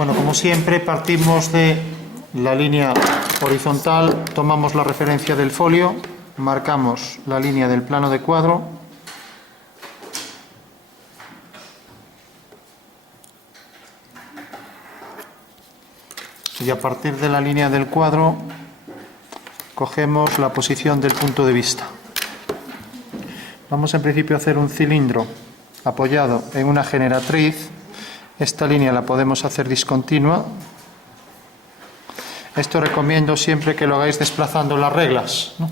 Bueno, como siempre, partimos de la línea horizontal, tomamos la referencia del folio, marcamos la línea del plano de cuadro, y a partir de la línea del cuadro cogemos la posición del punto de vista. Vamos en principio a hacer un cilindro apoyado en una generatriz. Esta línea la podemos hacer discontinua. Esto recomiendo siempre que lo hagáis desplazando las reglas, ¿no?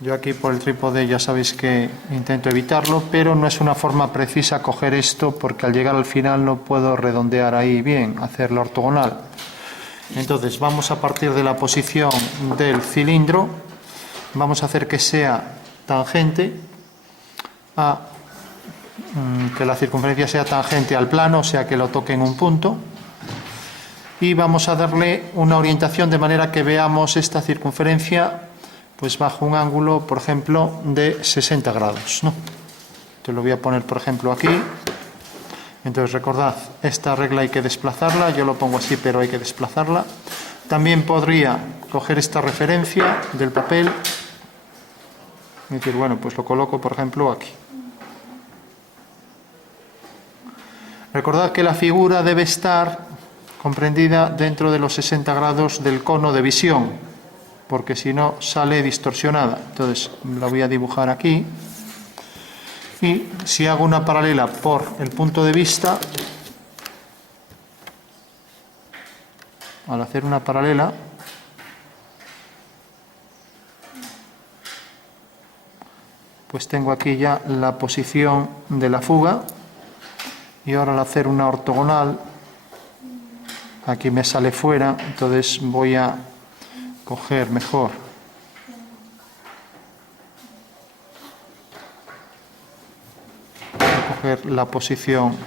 Yo aquí por el trípode ya sabéis que intento evitarlo, pero no es una forma precisa coger esto porque al llegar al final no puedo redondear ahí bien, hacerlo ortogonal. Entonces vamos a partir de la posición del cilindro, vamos a hacer que sea tangente a que la circunferencia sea tangente al plano, o sea que lo toque en un punto, y vamos a darle una orientación de manera que veamos esta circunferencia pues bajo un ángulo, por ejemplo, de 60 grados, ¿no? Te lo voy a poner, por ejemplo, aquí. Entonces recordad, esta regla hay que desplazarla, yo lo pongo así, pero hay que desplazarla. También podría coger esta referencia del papel y decir, bueno, pues lo coloco, por ejemplo, aquí. Recordad que la figura debe estar comprendida dentro de los 60 grados del cono de visión, porque si no sale distorsionada. Entonces la voy a dibujar aquí. Y si hago una paralela por el punto de vista, al hacer una paralela, pues tengo aquí ya la posición de la fuga, y ahora al hacer una ortogonal, aquí me sale fuera, entonces voy a coger mejor la posición.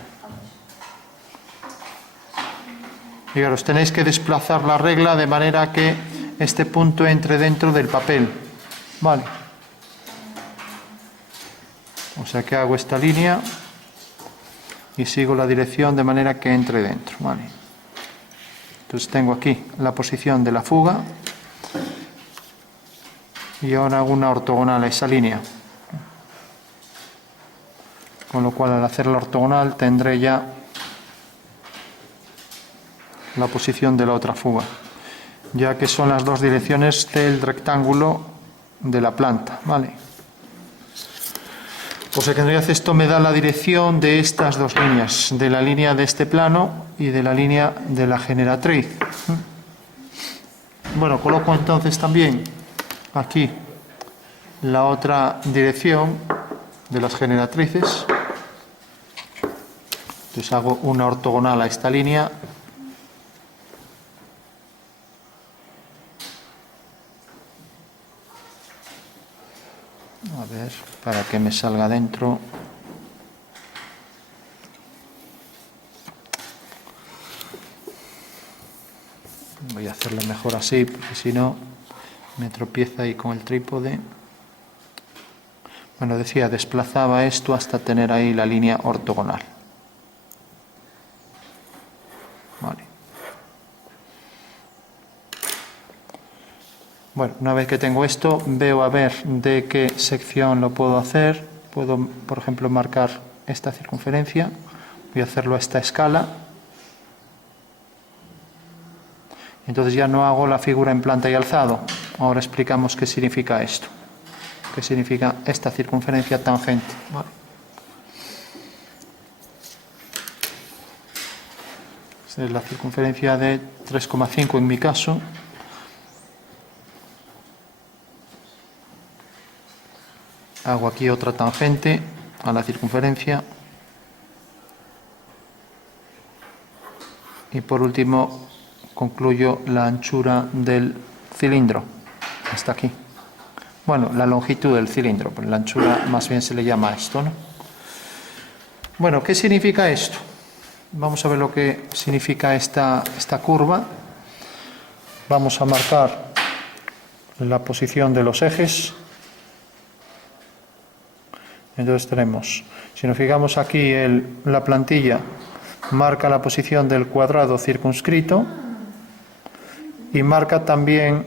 Fijaros, tenéis que desplazar la regla de manera que este punto entre dentro del papel, vale. O sea que hago esta línea y sigo la dirección de manera que entre dentro, vale. Entonces tengo aquí la posición de la fuga y ahora hago una ortogonal a esa línea, con lo cual al hacer la ortogonal tendré ya la posición de la otra fuga, ya que son las dos direcciones del rectángulo de la planta, ¿vale? O sea que en realidad esto me da la dirección de estas dos líneas, de la línea de este plano y de la línea de la generatriz. Bueno, coloco entonces también aquí la otra dirección de las generatrices. Entonces hago una ortogonal a esta línea. A ver, para que me salga dentro. Voy a hacerlo mejor así, porque si no me tropieza ahí con el trípode. Bueno, decía, desplazaba esto hasta tener ahí la línea ortogonal. Vale. Bueno, una vez que tengo esto, veo a ver de qué sección lo puedo hacer. Puedo, por ejemplo, marcar esta circunferencia. Voy a hacerlo a esta escala. Entonces ya no hago la figura en planta y alzado. Ahora explicamos qué significa esto. ¿Qué significa esta circunferencia tangente? Vale. Esta es la circunferencia de 3,5 en mi caso. Hago aquí otra tangente a la circunferencia. Y por último concluyo la anchura del cilindro. Hasta aquí. Bueno, la longitud del cilindro, pero la anchura más bien se le llama a esto, ¿no? Bueno, ¿qué significa esto? Vamos a ver lo que significa esta curva. Vamos a marcar la posición de los ejes. Entonces tenemos, si nos fijamos aquí la plantilla marca la posición del cuadrado circunscrito y marca también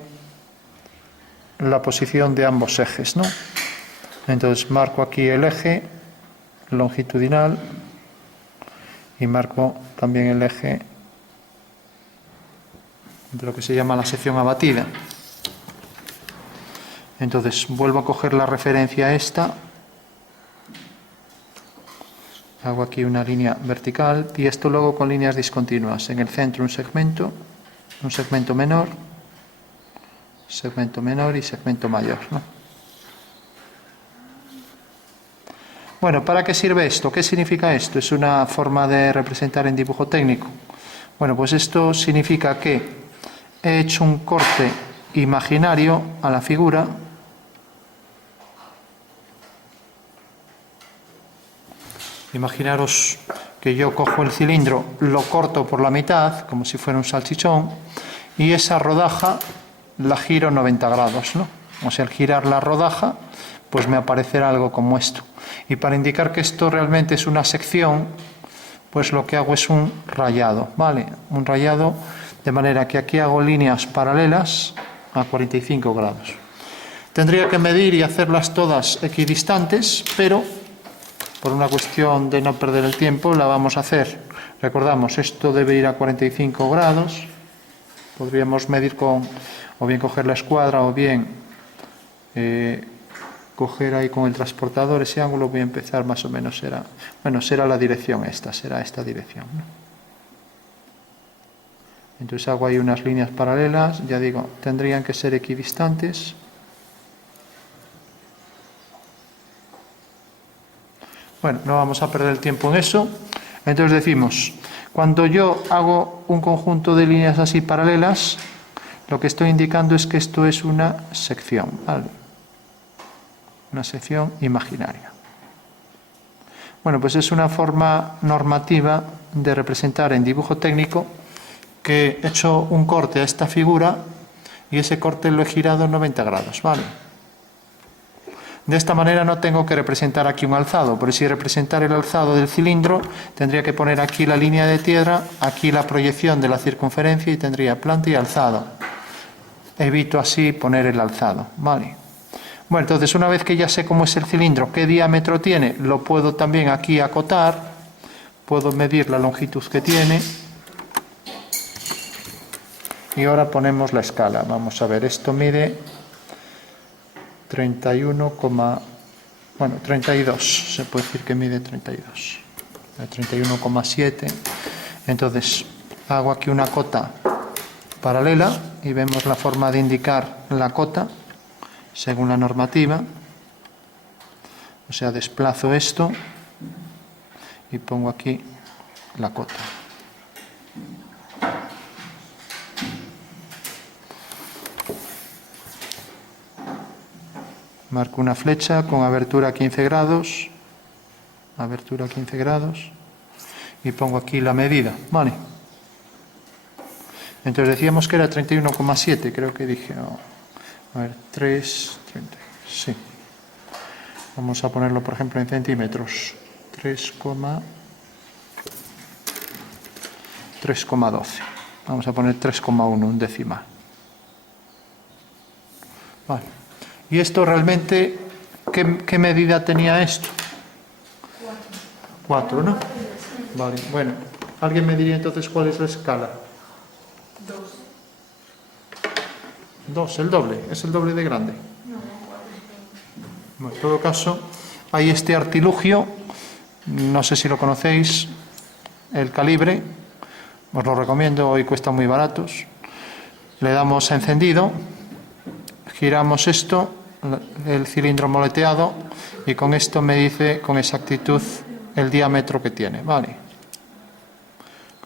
la posición de ambos ejes, ¿no? Entonces marco aquí el eje longitudinal y marco también el eje de lo que se llama la sección abatida. Entonces vuelvo a coger la referencia esta, hago aquí una línea vertical y esto luego con líneas discontinuas. En el centro un segmento menor y segmento mayor, ¿no? Bueno, ¿para qué sirve esto? ¿Qué significa esto? ¿Es una forma de representar en dibujo técnico? Bueno, pues esto significa que he hecho un corte imaginario a la figura Imaginaros que yo cojo el cilindro, lo corto por la mitad, como si fuera un salchichón, y esa rodaja la giro 90 grados, ¿no? O sea, al girar la rodaja, pues me aparecerá algo como esto. Y para indicar que esto realmente es una sección, pues lo que hago es un rayado, ¿vale? Un rayado de manera que aquí hago líneas paralelas a 45 grados. Tendría que medir y hacerlas todas equidistantes, pero por una cuestión de no perder el tiempo la vamos a hacer. Recordamos, esto debe ir a 45 grados. Podríamos medir o bien coger la escuadra o bien coger ahí con el transportador ese ángulo. Voy a empezar más o menos, será la dirección será esta dirección, ¿no? Entonces hago ahí unas líneas paralelas, ya digo, tendrían que ser equidistantes. Bueno, no vamos a perder el tiempo en eso. Entonces decimos, cuando yo hago un conjunto de líneas así paralelas, lo que estoy indicando es que esto es una sección, ¿vale? Una sección imaginaria. Bueno, pues es una forma normativa de representar en dibujo técnico que he hecho un corte a esta figura y ese corte lo he girado 90 grados, ¿vale? De esta manera no tengo que representar aquí un alzado, porque si representar el alzado del cilindro, tendría que poner aquí la línea de tierra, aquí la proyección de la circunferencia y tendría planta y alzado. Evito así poner el alzado, ¿vale? Bueno, entonces una vez que ya sé cómo es el cilindro, qué diámetro tiene, lo puedo también aquí acotar, puedo medir la longitud que tiene. Y ahora ponemos la escala. Vamos a ver, esto mide 32, se puede decir que mide 32, 31,7. Entonces hago aquí una cota paralela y vemos la forma de indicar la cota según la normativa. O sea, desplazo esto y pongo aquí la cota. Marco una flecha con abertura a 15 grados, y pongo aquí la medida, ¿vale? Entonces decíamos que era 31,7, creo que dije, a ver, 3,30, sí. Vamos a ponerlo, por ejemplo, en centímetros, 3,12. Vamos a poner 3,1, un decimal. Vale. ¿Y esto realmente, qué medida tenía esto? 4, ¿no? Vale, bueno. ¿Alguien me diría entonces cuál es la escala? 2, el doble. ¿Es el doble de grande? Bueno, en todo caso, hay este artilugio, no sé si lo conocéis, el calibre, os lo recomiendo, hoy cuestan muy baratos. Le damos a encendido, giramos esto, el cilindro moleteado, y con esto me dice con exactitud el diámetro que tiene, ¿vale?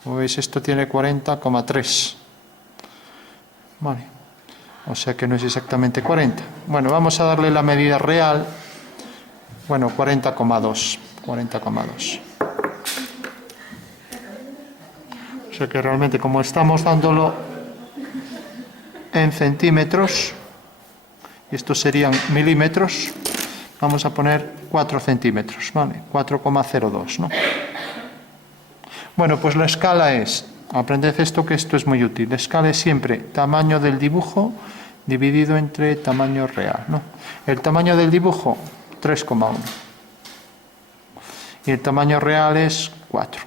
Como veis, esto tiene 40,3, ¿vale? O sea que no es exactamente 40. Bueno, vamos a darle la medida real, bueno, 40,2. O sea que realmente, como estamos dándolo en centímetros, y estos serían milímetros, vamos a poner 4 centímetros, ¿vale? 4,02, ¿no? Bueno, pues la escala es, aprended esto, que esto es muy útil. La escala es siempre tamaño del dibujo dividido entre tamaño real, ¿no? El tamaño del dibujo, 3,1. Y el tamaño real es 4.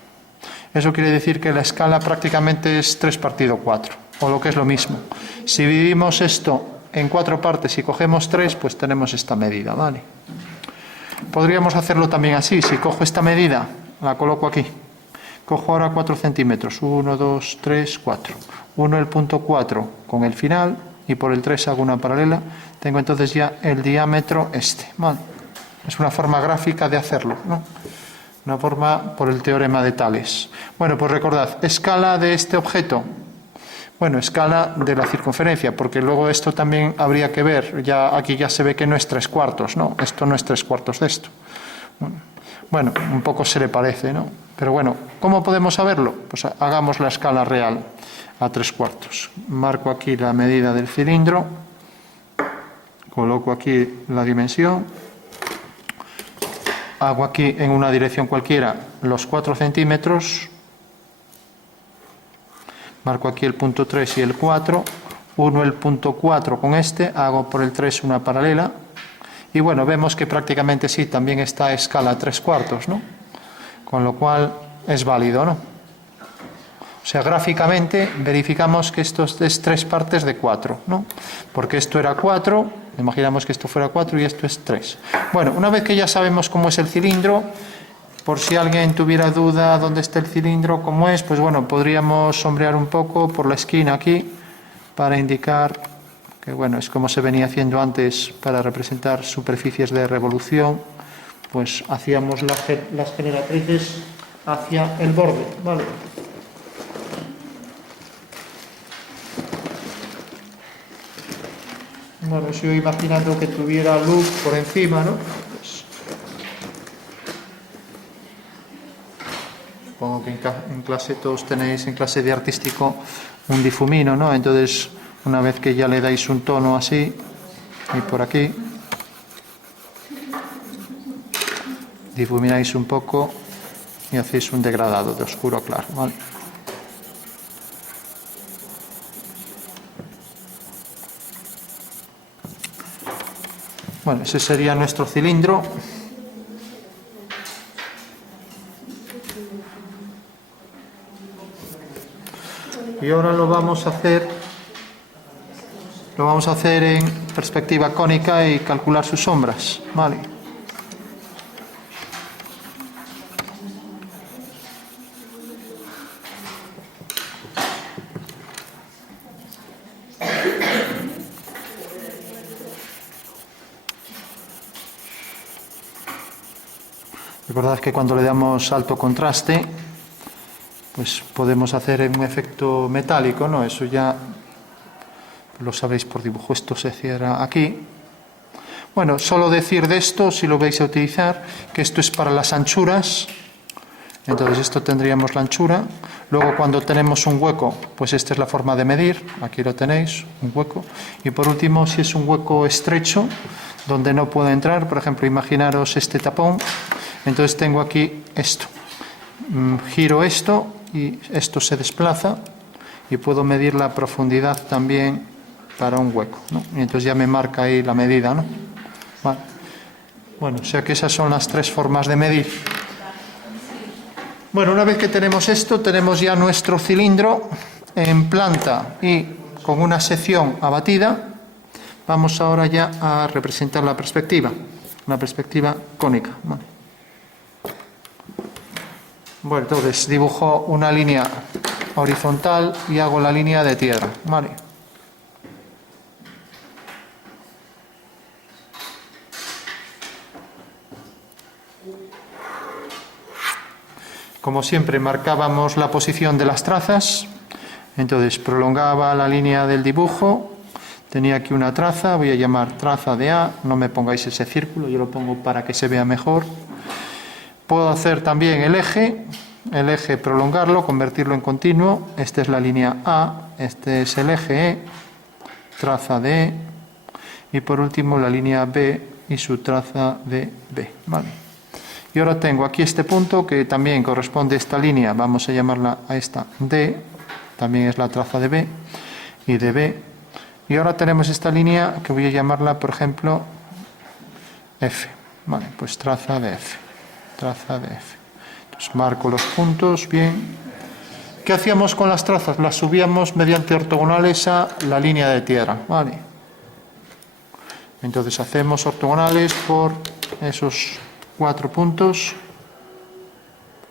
Eso quiere decir que la escala prácticamente es 3 partido 4, o lo que es lo mismo. Si dividimos esto en 4 partes y cogemos 3, pues tenemos esta medida, ¿vale? Podríamos hacerlo también así. Si cojo esta medida, la coloco aquí. Cojo ahora 4 centímetros. 1, 2, 3, 4. 1 el punto 4 con el final y por el 3 hago una paralela. Tengo entonces ya el diámetro este, ¿vale? Es una forma gráfica de hacerlo, ¿no? Una forma por el teorema de Tales. Bueno, pues recordad, escala de este objeto. Bueno, escala de la circunferencia, porque luego esto también habría que ver. Ya, aquí ya se ve que no es 3/4, ¿no? Esto no es 3/4 de esto. Bueno, un poco se le parece, ¿no? Pero bueno, ¿cómo podemos saberlo? Pues hagamos la escala real a 3/4. Marco aquí la medida del cilindro. Coloco aquí la dimensión. Hago aquí en una dirección cualquiera los 4 centímetros. Marco aquí el punto 3 y el 4. Uno el punto 4 con este. Hago por el 3 una paralela. Y bueno, vemos que prácticamente sí, también está a escala 3/4, ¿no? Con lo cual es válido, ¿no? O sea, gráficamente verificamos que esto es 3 partes de 4, ¿no? Porque esto era 4, imaginamos que esto fuera 4 y esto es 3. Bueno, una vez que ya sabemos cómo es el cilindro, por si alguien tuviera duda dónde está el cilindro, cómo es, pues bueno, podríamos sombrear un poco por la esquina aquí para indicar que, bueno, es como se venía haciendo antes para representar superficies de revolución, pues hacíamos las generatrices hacia el borde, ¿vale? Bueno, estoy imaginando que tuviera luz por encima, ¿no? Pues, supongo que en clase todos tenéis, en clase de artístico, un difumino, ¿no? Entonces, una vez que ya le dais un tono así, y por aquí, difumináis un poco y hacéis un degradado de oscuro a claro, ¿vale? Bueno, ese sería nuestro cilindro. Y ahora lo vamos a hacer en perspectiva cónica y calcular sus sombras, ¿vale? Recordad que cuando le damos alto contraste, pues podemos hacer un efecto metálico, ¿no? Eso ya lo sabéis por dibujo, esto se cierra aquí. Bueno, solo decir de esto, si lo vais a utilizar, que esto es para las anchuras. Entonces esto tendríamos la anchura. Luego cuando tenemos un hueco, pues esta es la forma de medir. Aquí lo tenéis, un hueco. Y por último, si es un hueco estrecho, donde no puedo entrar, por ejemplo, imaginaros este tapón. Entonces tengo aquí esto. Giro esto y esto se desplaza y puedo medir la profundidad también para un hueco, ¿no? Y entonces ya me marca ahí la medida, ¿no? Vale. Bueno, o sea que esas son las 3 formas de medir. Bueno, una vez que tenemos esto, tenemos ya nuestro cilindro en planta y con una sección abatida. Vamos ahora ya a representar la perspectiva, una perspectiva cónica, ¿vale? Bueno, entonces dibujo una línea horizontal y hago la línea de tierra, ¿vale? Como siempre, marcábamos la posición de las trazas, entonces prolongaba la línea del dibujo, tenía aquí una traza, voy a llamar traza de A, no me pongáis ese círculo, yo lo pongo para que se vea mejor. Puedo hacer también el eje prolongarlo, convertirlo en continuo. Esta es la línea A, este es el eje E, traza de E, y por último la línea B y su traza de B, ¿vale? Y ahora tengo aquí este punto que también corresponde a esta línea, vamos a llamarla a esta D, también es la traza de B y de B. Y ahora tenemos esta línea que voy a llamarla, por ejemplo, F. Vale, pues traza de F. Traza de F. Entonces marco los puntos, bien. ¿Qué hacíamos con las trazas? Las subíamos mediante ortogonales a la línea de tierra. Vale. Entonces hacemos ortogonales por esos 4 puntos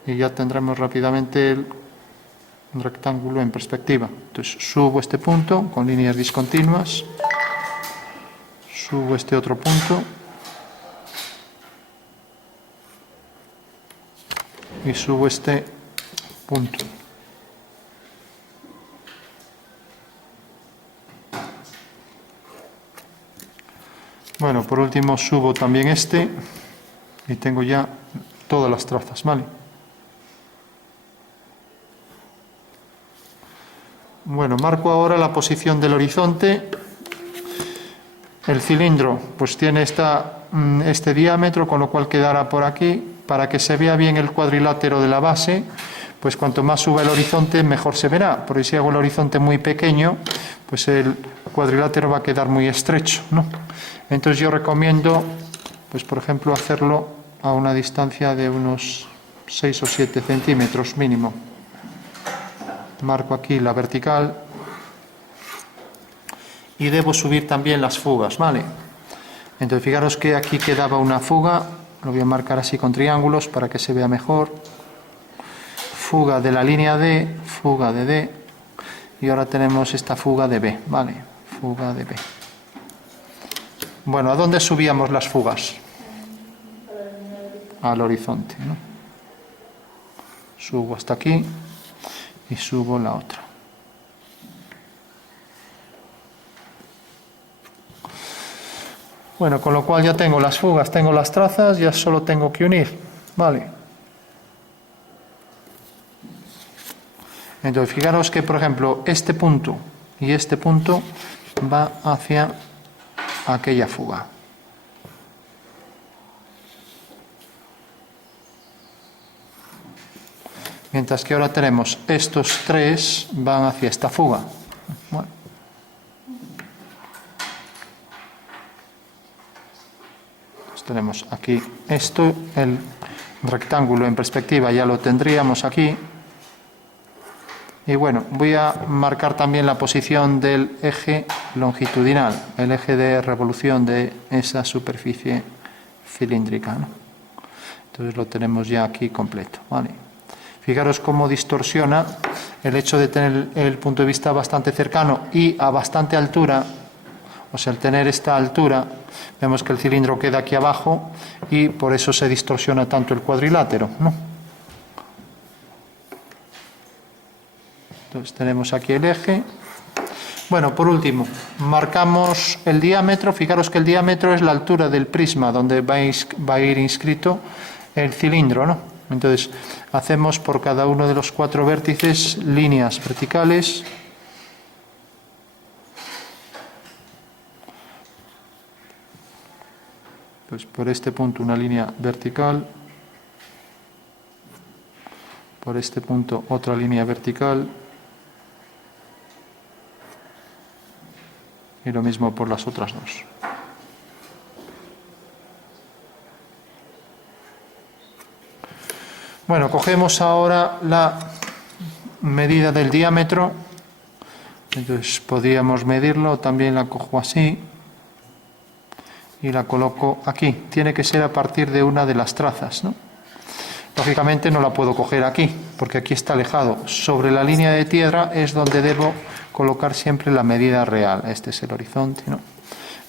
y ya tendremos rápidamente el rectángulo en perspectiva. Entonces subo este punto con líneas discontinuas, subo este otro punto y subo este punto. Bueno, por último subo también este y tengo ya todas las trazas, ¿vale? Bueno, marco ahora la posición del horizonte. El cilindro pues tiene este diámetro, con lo cual quedará por aquí. Para que se vea bien el cuadrilátero de la base, pues cuanto más suba el horizonte, mejor se verá. Porque si hago el horizonte muy pequeño, pues el cuadrilátero va a quedar muy estrecho, ¿no? Entonces yo recomiendo, pues por ejemplo, hacerlo a una distancia de unos 6 o 7 centímetros mínimo. Marco aquí la vertical y debo subir también las fugas, ¿vale? Entonces fijaros que aquí quedaba una fuga, lo voy a marcar así con triángulos para que se vea mejor. Fuga de la línea D, fuga de D, y ahora tenemos esta fuga de B, ¿vale? Fuga de B. Bueno, ¿a dónde subíamos las fugas? Al horizonte, ¿no? Subo hasta aquí y subo la otra. Bueno, con lo cual ya tengo las fugas, tengo las trazas, ya solo tengo que unir, ¿vale? Entonces, fijaros que, por ejemplo, este punto y este punto va hacia aquella fuga. Mientras que ahora tenemos estos 3 van hacia esta fuga. Bueno. Entonces tenemos aquí esto, el rectángulo en perspectiva ya lo tendríamos aquí. Y bueno, voy a marcar también la posición del eje longitudinal, el eje de revolución de esa superficie cilíndrica, ¿no? Entonces lo tenemos ya aquí completo, ¿vale? Fijaros cómo distorsiona el hecho de tener el punto de vista bastante cercano y a bastante altura. O sea, al tener esta altura, vemos que el cilindro queda aquí abajo y por eso se distorsiona tanto el cuadrilátero, ¿no? Entonces tenemos aquí el eje. Bueno, por último, marcamos el diámetro. Fijaros que el diámetro es la altura del prisma donde va a ir inscrito el cilindro, ¿no? Entonces, hacemos por cada uno de los 4 vértices líneas verticales. Pues por este punto una línea vertical. Por este punto otra línea vertical. Y lo mismo por las otras 2. Bueno, cogemos ahora la medida del diámetro. Entonces podríamos medirlo, también la cojo así y la coloco aquí. Tiene que ser a partir de una de las trazas, ¿no? Lógicamente no la puedo coger aquí, porque aquí está alejado. Sobre la línea de tierra es donde debo colocar siempre la medida real. Este es el horizonte, ¿no?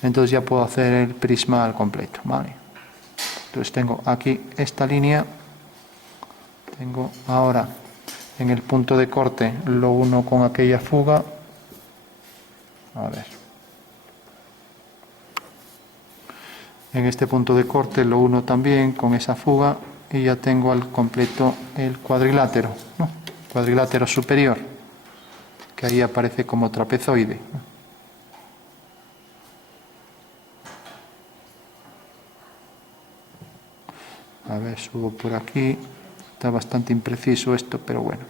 Entonces ya puedo hacer el prisma al completo, ¿vale? Entonces tengo aquí esta línea. Tengo ahora en el punto de corte lo uno con aquella fuga. A ver. En este punto de corte lo uno también con esa fuga y ya tengo al completo el cuadrilátero, ¿no? Cuadrilátero superior, que ahí aparece como trapezoide, ¿no? A ver, subo por aquí. Está bastante impreciso esto, pero bueno.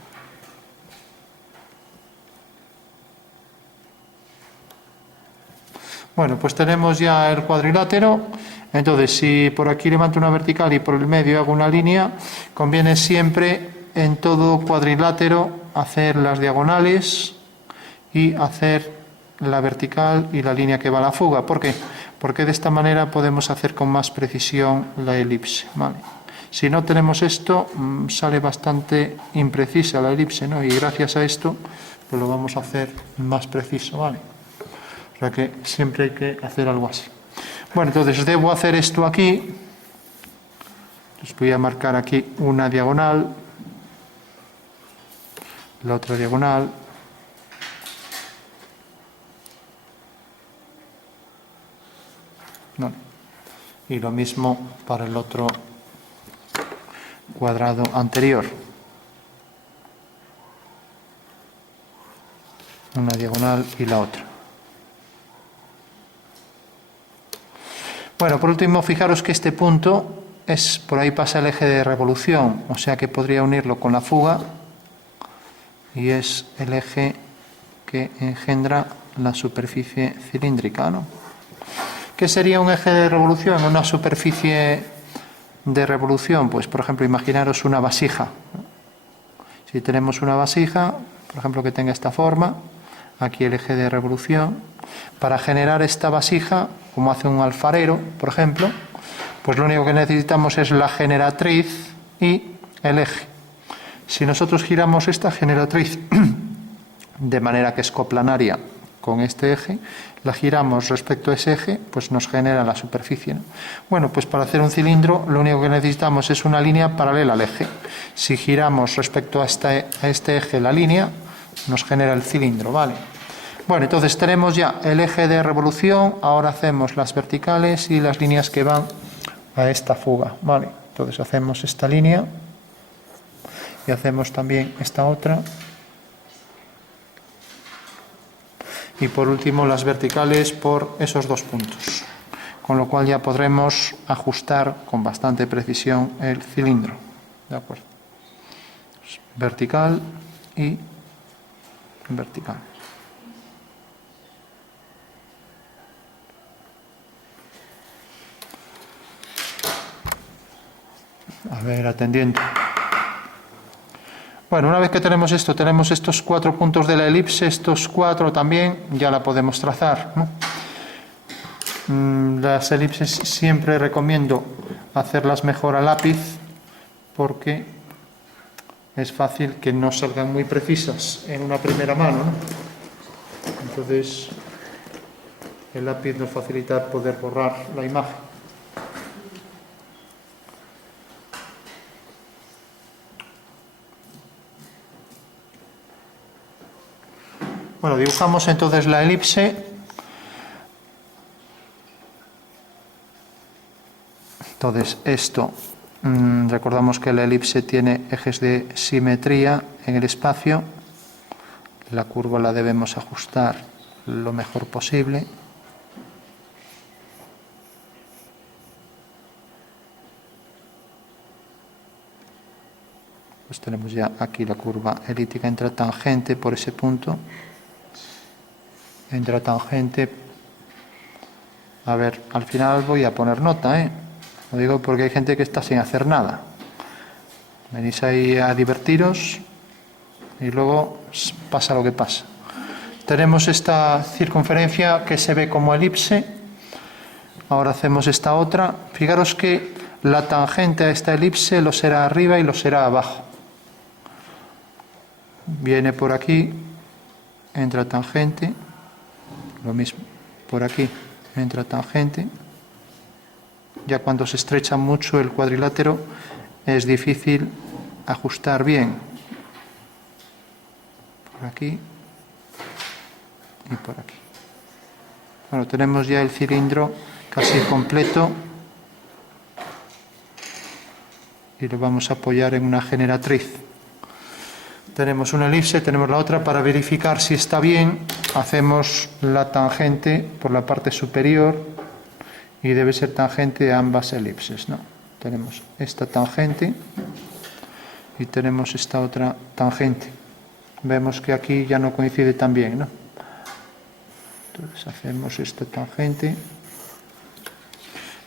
Bueno, pues tenemos ya el cuadrilátero. Entonces, si por aquí levanto una vertical y por el medio hago una línea, conviene siempre en todo cuadrilátero hacer las diagonales y hacer la vertical y la línea que va a la fuga. ¿Por qué? Porque de esta manera podemos hacer con más precisión la elipse, ¿vale? Si no tenemos esto, sale bastante imprecisa la elipse, ¿no? Y gracias a esto, pues lo vamos a hacer más preciso, ¿vale? O sea que siempre hay que hacer algo así. Bueno, entonces debo hacer esto aquí. Entonces voy a marcar aquí una diagonal, la otra diagonal. Vale. Y lo mismo para el otro cuadrado anterior. Una diagonal y la otra. Bueno, por último, fijaros que este punto es, por ahí pasa el eje de revolución, o sea que podría unirlo con la fuga y es el eje que engendra la superficie cilíndrica, ¿no? ¿Qué sería un eje de revolución? Una superficie de revolución, pues por ejemplo, imaginaros una vasija. Si tenemos una vasija, por ejemplo, que tenga esta forma, aquí el eje de revolución, para generar esta vasija, como hace un alfarero, por ejemplo, pues lo único que necesitamos es la generatriz y el eje. Si nosotros giramos esta generatriz de manera que es coplanaria con este eje, la giramos respecto a ese eje, pues nos genera la superficie, ¿no? Bueno, pues para hacer un cilindro lo único que necesitamos es una línea paralela al eje. Si giramos respecto a este eje la línea, nos genera el cilindro, ¿vale? Bueno, entonces tenemos ya el eje de revolución, ahora hacemos las verticales y las líneas que van a esta fuga, ¿vale? Entonces hacemos esta línea y hacemos también esta otra. Y por último las verticales por esos dos puntos, con lo cual ya podremos ajustar con bastante precisión el cilindro, ¿de acuerdo? Vertical y vertical. A ver, atendiendo. Bueno, una vez que tenemos esto, tenemos estos 4 puntos de la elipse, estos 4 también, ya la podemos trazar, ¿no? Las elipses siempre recomiendo hacerlas mejor a lápiz, porque es fácil que no salgan muy precisas en una primera mano, ¿no? Entonces, el lápiz nos facilita poder borrar la imagen. Bueno, dibujamos entonces la elipse. Entonces, esto, recordamos que la elipse tiene ejes de simetría en el espacio. La curva la debemos ajustar lo mejor posible. Pues tenemos ya aquí la curva elíptica, entra tangente por ese punto. Entra tangente. A ver, al final voy a poner nota, ¿eh? Lo digo porque hay gente que está sin hacer nada. Venís ahí a divertiros y luego pasa lo que pasa. Tenemos esta circunferencia que se ve como elipse. Ahora hacemos esta otra. Fijaros que la tangente a esta elipse lo será arriba y lo será abajo. Viene por aquí, entra tangente. Lo mismo, por aquí entra tangente. Ya cuando se estrecha mucho el cuadrilátero es difícil ajustar bien. Por aquí y por aquí. Bueno, tenemos ya el cilindro casi completo y lo vamos a apoyar en una generatriz. Tenemos una elipse, tenemos la otra. Para verificar si está bien, hacemos la tangente por la parte superior y debe ser tangente a ambas elipses, ¿no? tenemos esta tangente y tenemos esta otra tangente. Vemos que aquí ya no coincide tan bien, ¿no? Entonces hacemos esta tangente.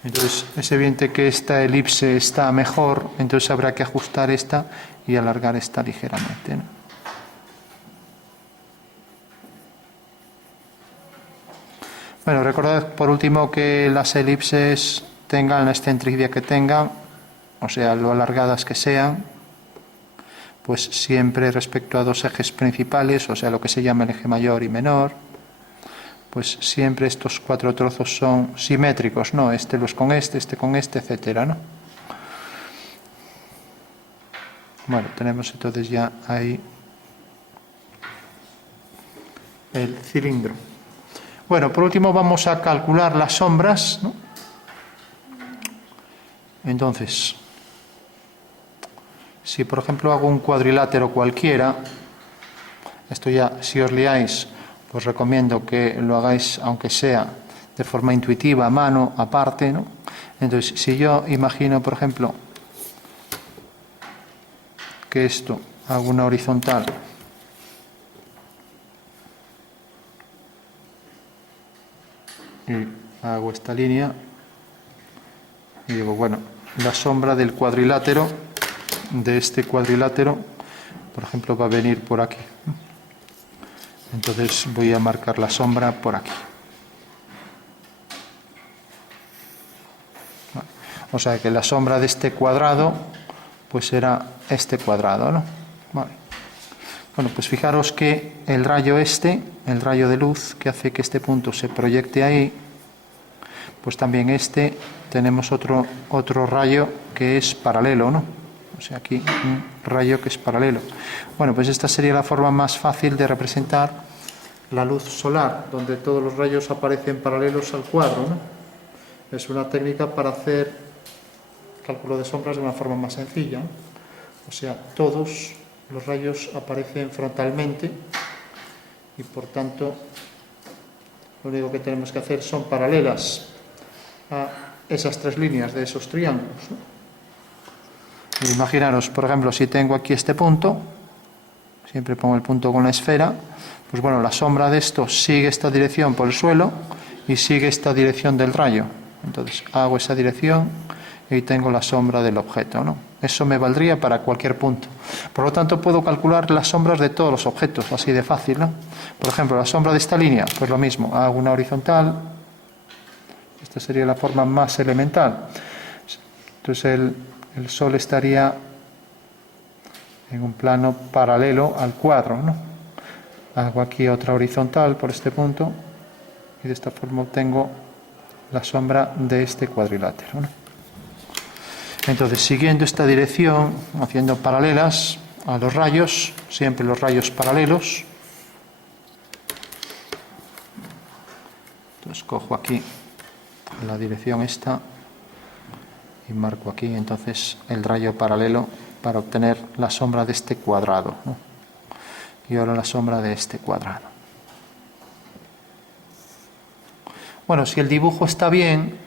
Entonces es evidente que esta elipse está mejor, entonces habrá que ajustar esta y alargar esta ligeramente, ¿no? Bueno, recordad por último que las elipses tengan la excentricidad que tengan, o sea, lo alargadas que sean, pues siempre respecto a dos ejes principales, o sea, lo que se llama el eje mayor y menor, pues siempre estos cuatro trozos son simétricos, ¿no? Este los con este con este, etcétera, ¿no? Bueno, tenemos entonces ya ahí el cilindro. Bueno, por último vamos a calcular las sombras, ¿no? Entonces, si por ejemplo hago un cuadrilátero cualquiera, esto ya si os liáis, os recomiendo que lo hagáis aunque sea de forma intuitiva, a mano, aparte, ¿no? Entonces, si yo imagino, por ejemplo, que esto hago una horizontal y hago esta línea y digo, bueno, la sombra del cuadrilátero, de este cuadrilátero, por ejemplo, va a venir por aquí. Entonces voy a marcar la sombra por aquí. O sea que la sombra de este cuadrado pues será este cuadrado, ¿no? Vale. Bueno, pues fijaros que el rayo el rayo de luz que hace que este punto se proyecte ahí, pues también tenemos otro rayo que es paralelo, ¿no? O sea, aquí un rayo que es paralelo. Bueno, pues esta sería la forma más fácil de representar la luz solar, donde todos los rayos aparecen paralelos al cuadro, ¿no? Es una técnica para hacer cálculo de sombras de una forma más sencilla, ¿no? O sea, todos los rayos aparecen frontalmente y por tanto lo único que tenemos que hacer son paralelas a esas tres líneas de esos triángulos, ¿no? Imaginaros, por ejemplo, si tengo aquí este punto, siempre pongo el punto con la esfera, pues bueno, la sombra de esto sigue esta dirección por el suelo y sigue esta dirección del rayo. Entonces hago esa dirección y tengo la sombra del objeto, ¿no? Eso me valdría para cualquier punto. Por lo tanto, puedo calcular las sombras de todos los objetos, así de fácil, ¿no? Por ejemplo, la sombra de esta línea, pues lo mismo, hago una horizontal. Esta sería la forma más elemental. Entonces el Sol estaría en un plano paralelo al cuadro, ¿no? Hago aquí otra horizontal por este punto y de esta forma obtengo la sombra de este cuadrilátero, ¿no? Entonces, siguiendo esta dirección, haciendo paralelas a los rayos, siempre los rayos paralelos, entonces cojo aquí la dirección esta y marco aquí entonces el rayo paralelo para obtener la sombra de este cuadrado, ¿no? Y ahora la sombra de este cuadrado. Bueno, si el dibujo está bien,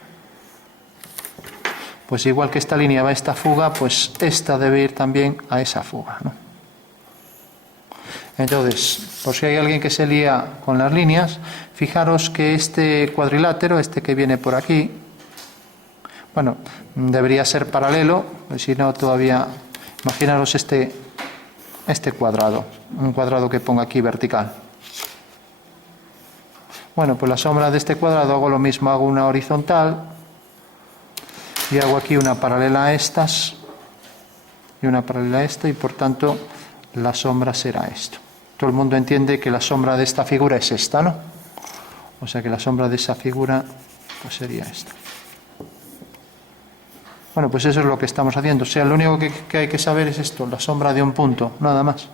pues igual que esta línea va a esta fuga, pues esta debe ir también a esa fuga, ¿no? Entonces, por si hay alguien que se lía con las líneas, fijaros que este cuadrilátero, este que viene por aquí, bueno, debería ser paralelo, pues si no todavía, imaginaros este cuadrado, un cuadrado que pongo aquí vertical. Bueno, pues la sombra de este cuadrado hago lo mismo, hago una horizontal y hago aquí una paralela a estas y una paralela a esta y por tanto la sombra será esto. Todo el mundo entiende que la sombra de esta figura es esta, ¿no? O sea que la sombra de esa figura pues sería esta. Bueno, pues eso es lo que estamos haciendo. O sea, lo único que hay que saber es esto, la sombra de un punto, nada más.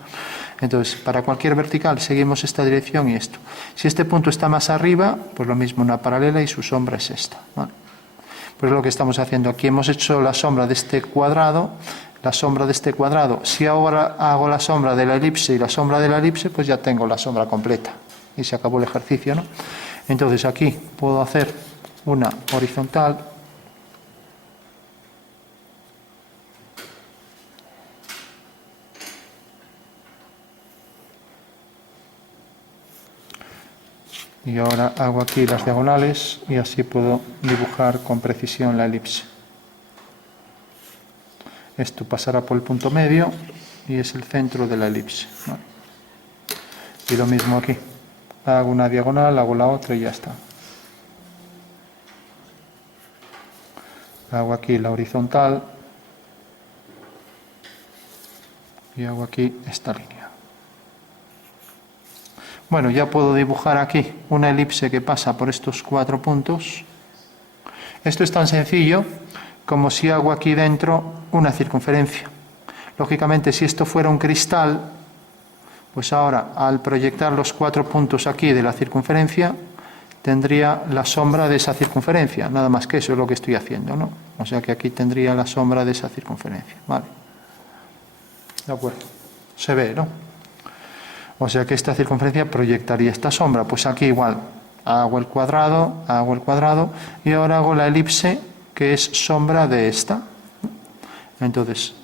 Entonces, para cualquier vertical seguimos esta dirección y esto. Si este punto está más arriba, pues lo mismo, una paralela y su sombra es esta, ¿vale? Pues es lo que estamos haciendo. Aquí hemos hecho la sombra de este cuadrado, la sombra de este cuadrado. Si ahora hago la sombra de la elipse y la sombra de la elipse, pues ya tengo la sombra completa. Y se acabó el ejercicio, ¿no? Entonces aquí puedo hacer una horizontal Y ahora hago aquí las diagonales y así puedo dibujar con precisión la elipse. Esto pasará por el punto medio y es el centro de la elipse. ¿Vale? Y lo mismo aquí. Hago una diagonal, hago la otra y ya está. Hago aquí la horizontal y hago aquí esta línea. Bueno, ya puedo dibujar aquí una elipse que pasa por estos 4 puntos. Esto es tan sencillo como si hago aquí dentro una circunferencia. Lógicamente, si esto fuera un cristal, pues ahora al proyectar los 4 puntos aquí de la circunferencia, tendría la sombra de esa circunferencia, nada más que eso es lo que estoy haciendo, ¿no? O sea que aquí tendría la sombra de esa circunferencia, ¿vale? De acuerdo, se ve, ¿no? O sea que esta circunferencia proyectaría esta sombra, pues aquí igual, hago el cuadrado y ahora hago la elipse que es sombra de esta. Entonces,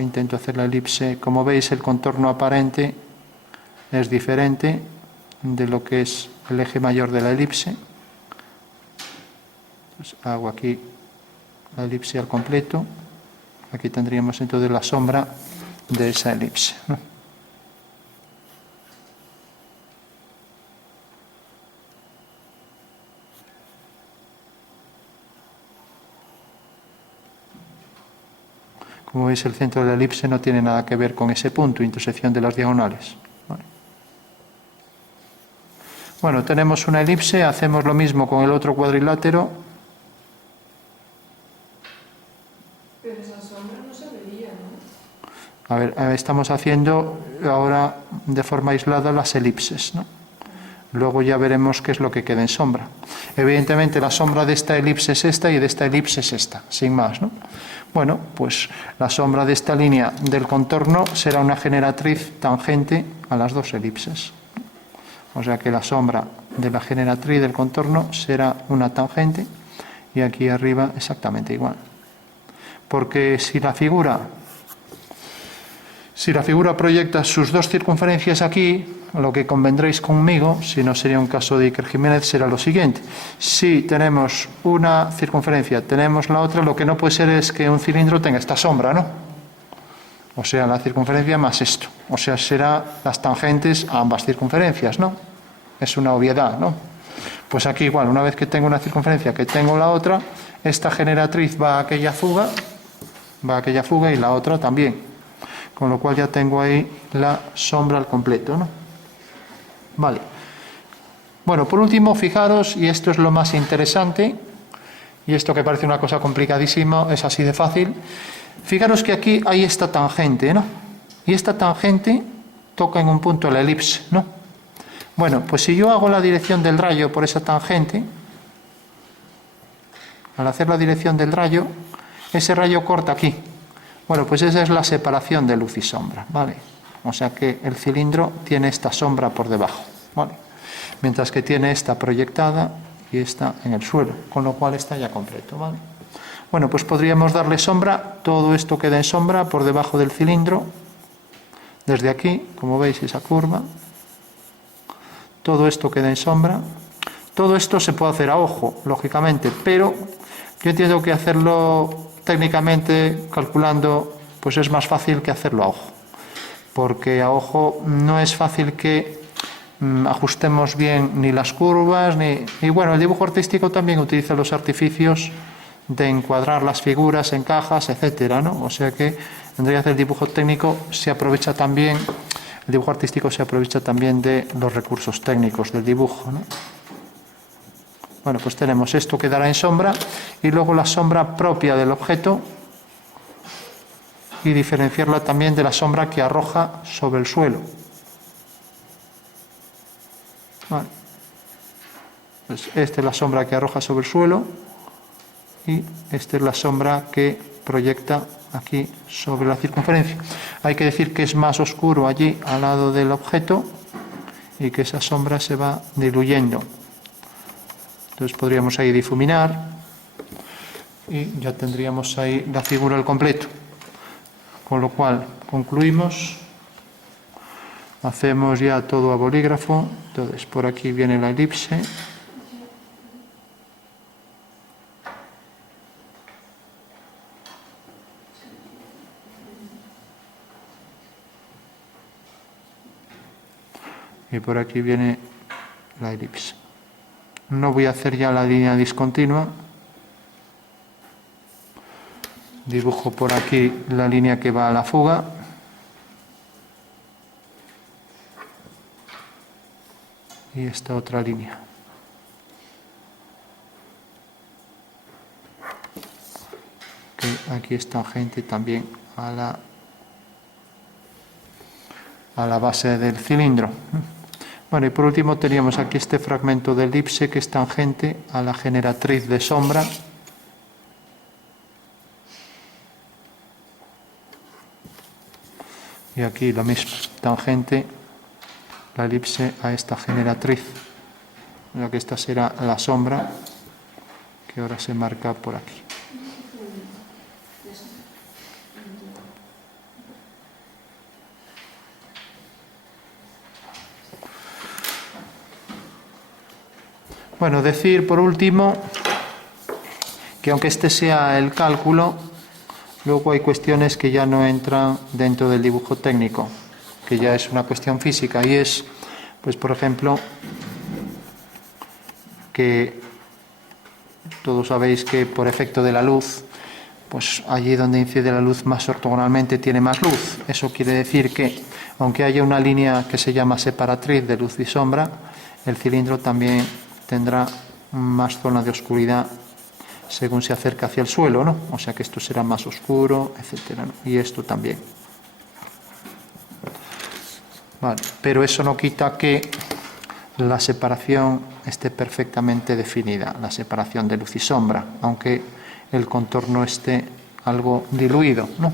intento hacer la elipse, como veis el contorno aparente es diferente de lo que es el eje mayor de la elipse. Entonces, hago aquí la elipse al completo. Aquí tendríamos entonces la sombra de esa elipse, ¿no? Como veis, el centro de la elipse no tiene nada que ver con ese punto, intersección de las diagonales. Bueno, tenemos una elipse, hacemos lo mismo con el otro cuadrilátero. Pero esa sombra no se vería, ¿no? A ver, estamos haciendo ahora de forma aislada las elipses, ¿no? Luego ya veremos qué es lo que queda en sombra. Evidentemente la sombra de esta elipse es esta y de esta elipse es esta, sin más, ¿no? Bueno, pues la sombra de esta línea del contorno será una generatriz tangente a las 2 elipses. O sea que la sombra de la generatriz del contorno será una tangente y aquí arriba exactamente igual. Porque si la figura proyecta sus 2 circunferencias aquí, lo que convendréis conmigo, si no sería un caso de Iker Jiménez, será lo siguiente. Si tenemos una circunferencia, tenemos la otra, lo que no puede ser es que un cilindro tenga esta sombra, ¿no? O sea, la circunferencia más esto. O sea, será las tangentes a ambas circunferencias, ¿no? Es una obviedad, ¿no? Pues aquí igual, una vez que tengo una circunferencia, que tengo la otra, esta generatriz va a aquella fuga y la otra también. Con lo cual ya tengo ahí la sombra al completo, ¿no? Vale. Bueno, por último, fijaros, y esto es lo más interesante, y esto que parece una cosa complicadísima, es así de fácil. Fijaros que aquí hay esta tangente, ¿no? Y esta tangente toca en un punto la elipse, ¿no? Bueno, pues si yo hago la dirección del rayo por esa tangente, al hacer la dirección del rayo, ese rayo corta aquí. Bueno, pues esa es la separación de luz y sombra, ¿vale? O sea que el cilindro tiene esta sombra por debajo, ¿vale? Mientras que tiene esta proyectada y esta en el suelo, con lo cual está ya completo, ¿vale? Bueno, pues podríamos darle sombra, todo esto queda en sombra por debajo del cilindro, desde aquí, como veis, esa curva, todo esto queda en sombra. Todo esto se puede hacer a ojo, lógicamente, pero yo entiendo que hacerlo técnicamente, calculando, pues es más fácil que hacerlo a ojo, porque a ojo no es fácil que ajustemos bien ni las curvas, y bueno, el dibujo artístico también utiliza los artificios de encuadrar las figuras en cajas, etcétera, ¿no? O sea que tendría que hacer el dibujo técnico, se aprovecha también, el dibujo artístico se aprovecha también de los recursos técnicos del dibujo, ¿no? Bueno, pues tenemos esto que dará en sombra y luego la sombra propia del objeto y diferenciarla también de la sombra que arroja sobre el suelo. Vale. Pues esta es la sombra que arroja sobre el suelo y esta es la sombra que proyecta aquí sobre la circunferencia. Hay que decir que es más oscuro allí al lado del objeto y que esa sombra se va diluyendo. Entonces podríamos ahí difuminar y ya tendríamos ahí la figura al completo. Con lo cual concluimos Hacemos ya todo a bolígrafo. Entonces, por aquí viene la elipse. Y por aquí viene la elipse. No voy a hacer ya la línea discontinua. Dibujo por aquí la línea que va a la fuga. Y esta otra línea. Que aquí es tangente también a la base del cilindro. Bueno, y por último teníamos aquí este fragmento de elipse que es tangente a la generatriz de sombra. Y aquí lo mismo, tangente la elipse a esta generatriz. Ya que esta será la sombra que ahora se marca por aquí. Bueno, decir por último que aunque este sea el cálculo, luego hay cuestiones que ya no entran dentro del dibujo técnico, que ya es una cuestión física, y es, pues por ejemplo, que todos sabéis que por efecto de la luz, pues allí donde incide la luz más ortogonalmente tiene más luz. Eso quiere decir que, aunque haya una línea que se llama separatriz de luz y sombra, el cilindro también tendrá más zona de oscuridad según se acerca hacia el suelo, ¿no? O sea que esto será más oscuro, etcétera, ¿no? Y esto también. Vale, pero eso no quita que la separación esté perfectamente definida, la separación de luz y sombra, aunque el contorno esté algo diluido, ¿no?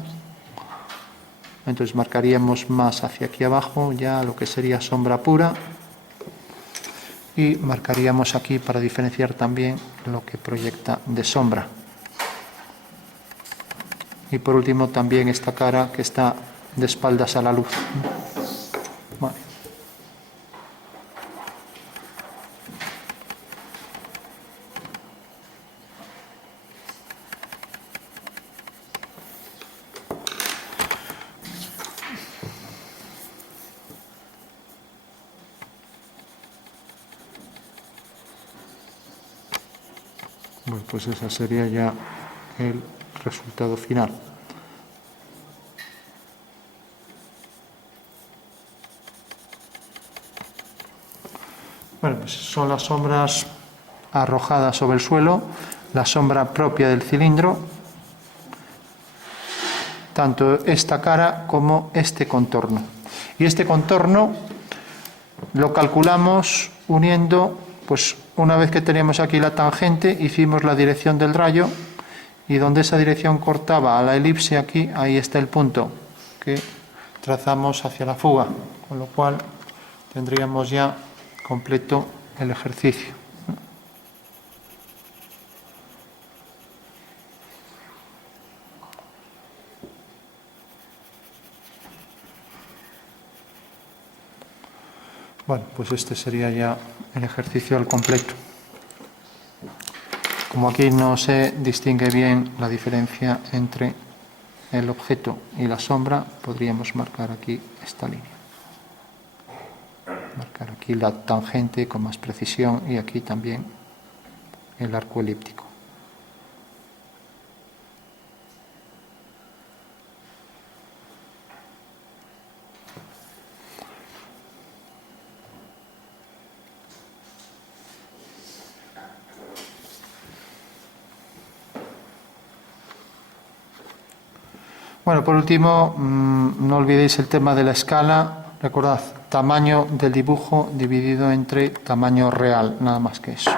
Entonces marcaríamos más hacia aquí abajo ya lo que sería sombra pura. Y marcaríamos aquí para diferenciar también lo que proyecta de sombra. Y por último también esta cara que está de espaldas a la luz. Vale. Bueno, pues ese sería ya el resultado final. Bueno, pues son las sombras arrojadas sobre el suelo, la sombra propia del cilindro, tanto esta cara como este contorno. Y este contorno lo calculamos uniendo, pues una vez que teníamos aquí la tangente, hicimos la dirección del rayo y donde esa dirección cortaba a la elipse aquí, ahí está el punto que trazamos hacia la fuga, con lo cual tendríamos ya completo el ejercicio. Bueno, pues este sería ya el ejercicio al completo. Como aquí no se distingue bien la diferencia entre el objeto y la sombra, podríamos marcar aquí esta línea. Marcar aquí la tangente con más precisión y aquí también el arco elíptico. Bueno, por último, no olvidéis el tema de la escala. Recordad, tamaño del dibujo dividido entre tamaño real, nada más que eso.